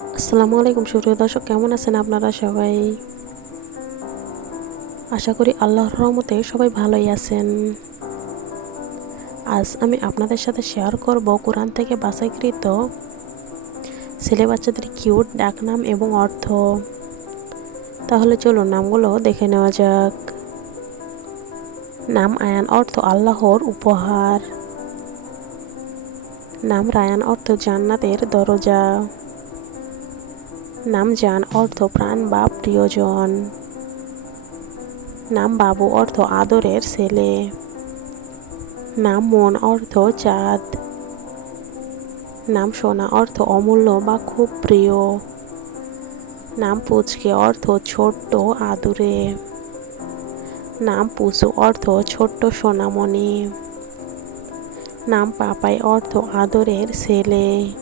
আসসালামু আলাইকুম সুপ্রিয় দর্শক, কেমন আছেন আপনারা সবাই? আশা করি আল্লাহর রহমতে সবাই ভালোই আছেন। আজ আমি আপনাদের সাথে শেয়ার করব কোরআন থেকে বাছাইকৃত ছেলে বাচ্চাদের কিউট ডাকনাম এবং অর্থ। তাহলে চলুন নামগুলো দেখে নেওয়া যাক। নাম আয়ান, অর্থ আল্লাহর উপহার। নাম রায়ান, অর্থ জান্নাতের দরজা। নাম জান, অর্থ প্রাণ বা প্রিয়জন। নাম বাবু, অর্থ আদরের ছেলে। নাম মন, অর্থ চাঁদ। নাম সোনা, অর্থ অমূল্য বা খুব প্রিয়। নাম পুচকে, অর্থ ছোট্ট আদুরে। নাম পুচু, অর্থ ছোট্ট সোনামণি। নাম পাপাই, অর্থ আদরের ছেলে।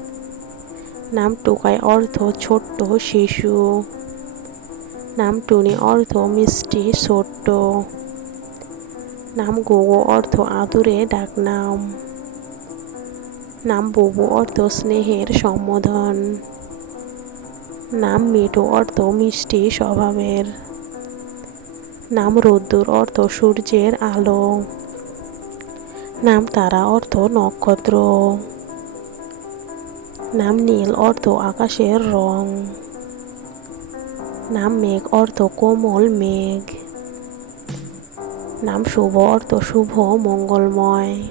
নাম টুকাই, অর্থ ছোট্ট শিশু। নাম টুনি, অর্থ মিষ্টি ছোট্ট। নাম গোগো, অর্থ আদুরে ডাকনাম। নাম বুবু, অর্থ স্নেহের সম্বোধন। নাম মিঠু, অর্থ মিষ্টি স্বভাবের। নাম রোদ্দুর, অর্থ সূর্যের আলো। নাম তারা, অর্থ নক্ষত্র। নাম নীল, অর্থ আকাশের রং। নাম মেঘ, অর্থ কোমল মেঘ। নাম শুভ, অর্থ শুভ মঙ্গলময়।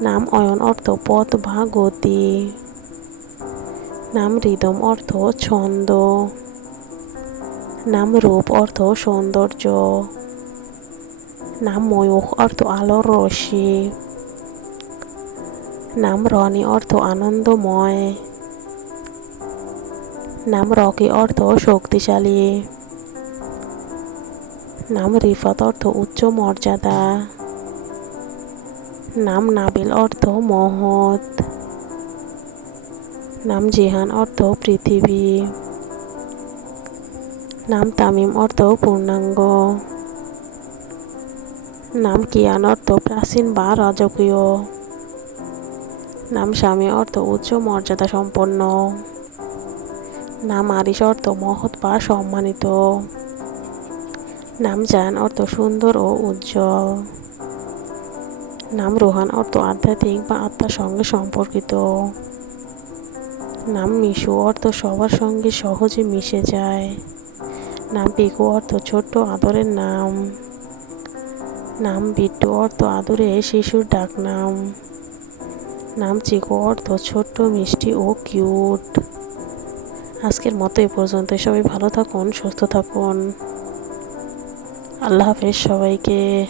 নাম অয়ন, অর্থ পথ বা গতি। নাম রিদম, অর্থ ছন্দ। নাম রূপ, অর্থ সৌন্দর্য। নাম ময়ূখ, অর্থ আলোর রশ্মি। নাম রনি, অর্থ আনন্দময়। নাম রকি, অর্থ শক্তিশালী। নাম রিফাত, অর্থ উচ্চ মর্যাদা। নাম নাবিল, অর্থ মহৎ। নাম জিহান, অর্থ পৃথিবী। নাম তামিম, অর্থ পূর্ণাঙ্গ। নাম কিয়ান, অর্থ প্রাচীন বা রাজকীয়। নাম স্বামী, অর্থ উচ্চ মর্যাদা সম্পন্ন। নাম আরিশ, অর্থ মহৎ বা সম্মানিত। নাম জান, অর্থ সুন্দর ও উজ্জ্বল। নাম রোহান, অর্থ আধ্যাত্মিক বা আত্মার সঙ্গে সম্পর্কিত। নাম মিশু, অর্থ সবার সঙ্গে সহজে মিশে যায়। নাম পিকু, অর্থ ছোট্ট আদরের নাম। নাম বিট্টু, অর্থ আদরে শিশুর ডাকনাম। নাম চিকু, অর্থ ছোট্ট মিষ্টি ও কিউট। আজকের মতো এ পর্যন্ত। সবাই ভালো থাকুন, সুস্থ থাকুন। আল্লাহ হাফেজ সবাইকে।